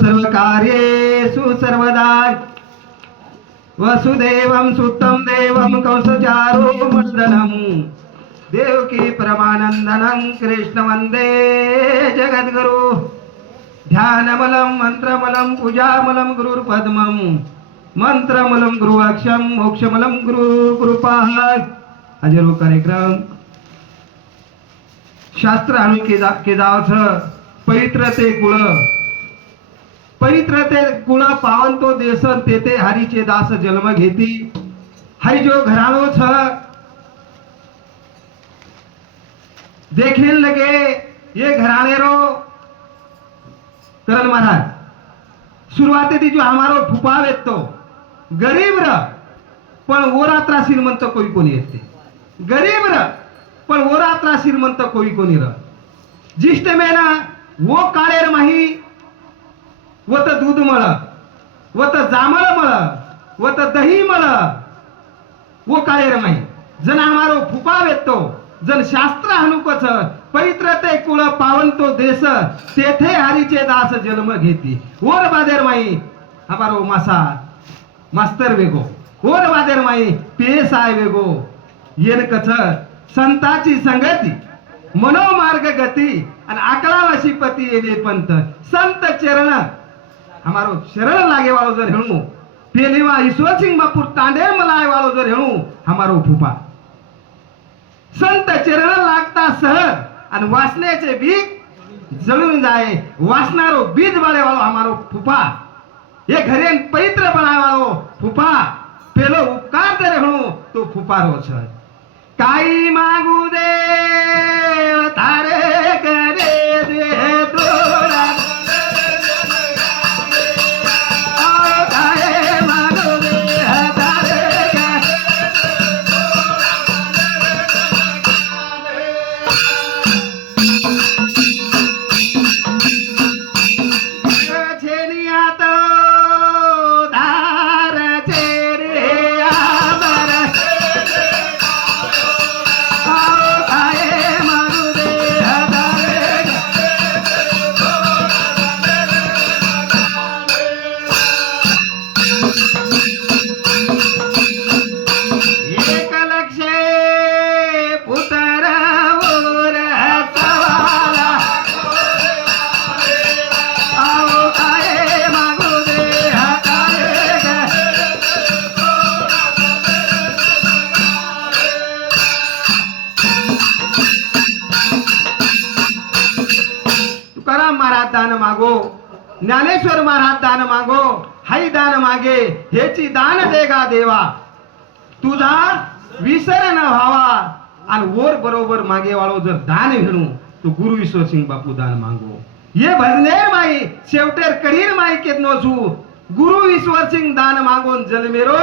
सर्वकार्येषु सर्वदा वसुदेवं सुतं देवं कंसचारूमर्दनं देवकी परमानन्दनं कृष्ण वन्दे जगद्गुरु ध्यानमलं मंत्रमलं पूजामलं गुरुर्पद्मं मंत्रमलं गुरुवाक्षं मोक्षमलं गुरुकृपाः हजारो कार्यक्रम शास्त्र आणून केदावचं पवित्र ते कुळ पावन तो देश तेथे हरीचे दास जन्म घेती हरी जो घराणो छ देखील लगे ये घराणे रो करण महाराज शुरुआती जो हमारो फुफा तो गरीब र पण वो रात्रा श्रीमंत कोणी येते गरीब र पण वो रात्रा श्रीमंत कोणी र जिष्ट मेना वो काळेर माही व त दूध मळ व त जामळ मळ व त दही मळ वो काळेर माही जन हमारो फुफा तो जन शास्त्र हनुकच पवित्र ते कुळ पावन तो देश तेथे हरीचे दास जन्म घेती ओर बादेर माई हमारो मासा मास्तर वेगो ओर बादेर माई पेस आय वेगो येन कच संताची संगती मनोमार्ग गती आणि अकळावाशी पती येणे पंत संत चरण हमारो शरण लागे वालो जर हेणू पेलेवा ईश्वर सिंह बापूर तांडे मलाय वालो जर हेणू हमारो फुफा संत चरण लागता सहज आणि वासण्याचे बीज जळून जाए वासनारो बीज वाले वालो हमारो फुफा ये घरे पवित्र बनाय वालो फुफा पेलो उपकार जर हेणू तो फुफा रो छ काई मागू दे तारे करे दे तोरा दान मागो ज्ञानेश्वर महाराज दान मागो हाई दान मागे हेची दान देगा देवा तुझा विसर न व्हावा आणि वर बरोबर मागे वाळो जर दान घेणू तो गुरु ईश्वर सिंह बापू दान मागो ये भजनेर माई शेवटेर करीर माई केत नोसू गुरु ईश्वर सिंह दान मागोन जलमेरो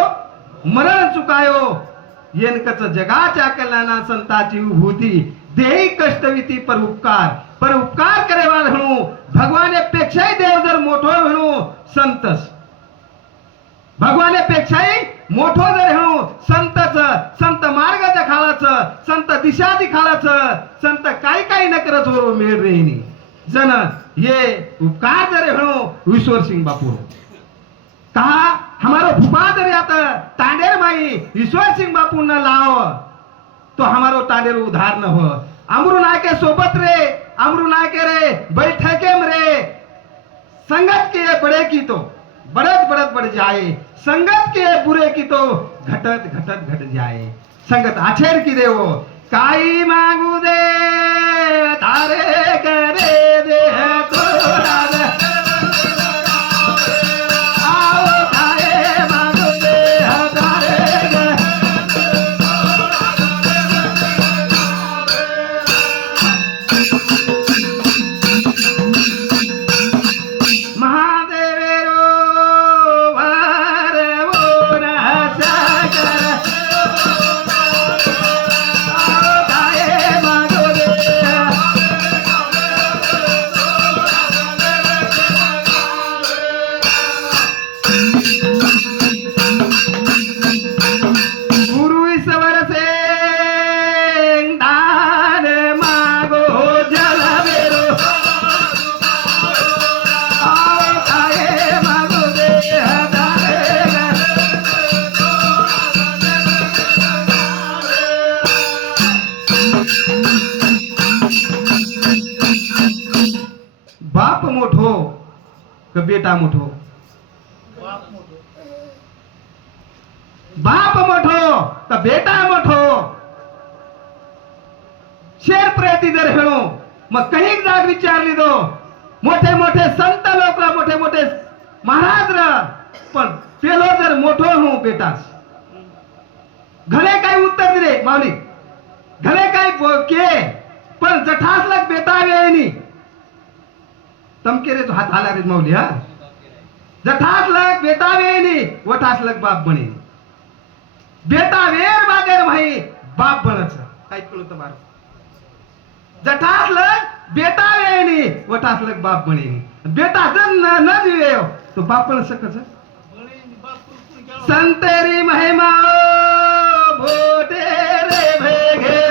मरण चुकायो येनकच जगाच्या कल्याणा संताची विभूती देही कष्टविती पर उपकार करेवा म्हणू भगवानेपेक्षाही देव जर मोठो म्हणू संतस भगवानेपेक्षाही मोठो जर म्हणू संतच संत मार्ग देखाळाच संत दिशा दिखाळाच संत काही न करत हो मेळ रेनी जन ये उपकार जर म्हणू ईश्वर सिंह बापू कहा हमारो फुफा जर यात तांडेर माई ईश्वर सिंह बापू न लाव तो हमारो तांडेर उधार न हो अमरू नायके सोबत रे अमरू नायके रे बैठके रे संगत के बड़े की तो बढ़त बढ़ जाए संगत के बुरे की तो घट जाए संगत आछेर की दे वो काई मांगू दे तारे करे दे तोरा का बेटा मोठो बाप मोठो का बेटा मोठो शेर प्रयती जर हेळो मग काही जाग विचारली दो मोठे मोठे संत लोक मोठे मोठे महाराज र पण पेलो जर मोठो हो बेटास घणे काही उत्तर दिले माऊली घणे काही के पण जठास लग बेटा वेळी तमके रे जो हात आला रे माऊली हा जठास लग बेटा वेळी वठास लग बाप बने बेटा वेर बागेर भाई बाप बनच काय कळत बार जठास लग बेटा वेळी वठास लग बाप बने बेटा जर न जीवे तो बाप बन सकच संतेरी महिमा भोटे रे भेगे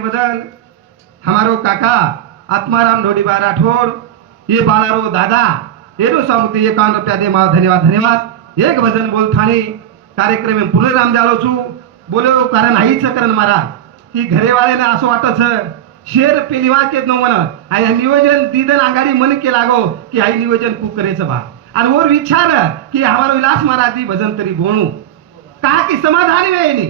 बदल हमारो काका आत्माराम ढोडीबा राठौड़ ये बालारो दादा ये रो सामुती ये 51 रुपया दे माँ धन्यवाद धन्यवाद एक भजन बोल थानी कार्यक्रम में पुनः राम जालो छू बोलो कारण आईच कारण मारा ही घरे वाले ना असं वाटत शेर पेलिवा के न मन आणि नियोजन दीदन आगाडी मन के लागो की आई नियोजन खूप करेच बा आणि और विचार की हमारो इलास मारा दी भजन तरी बोणू का की समाधान वेणी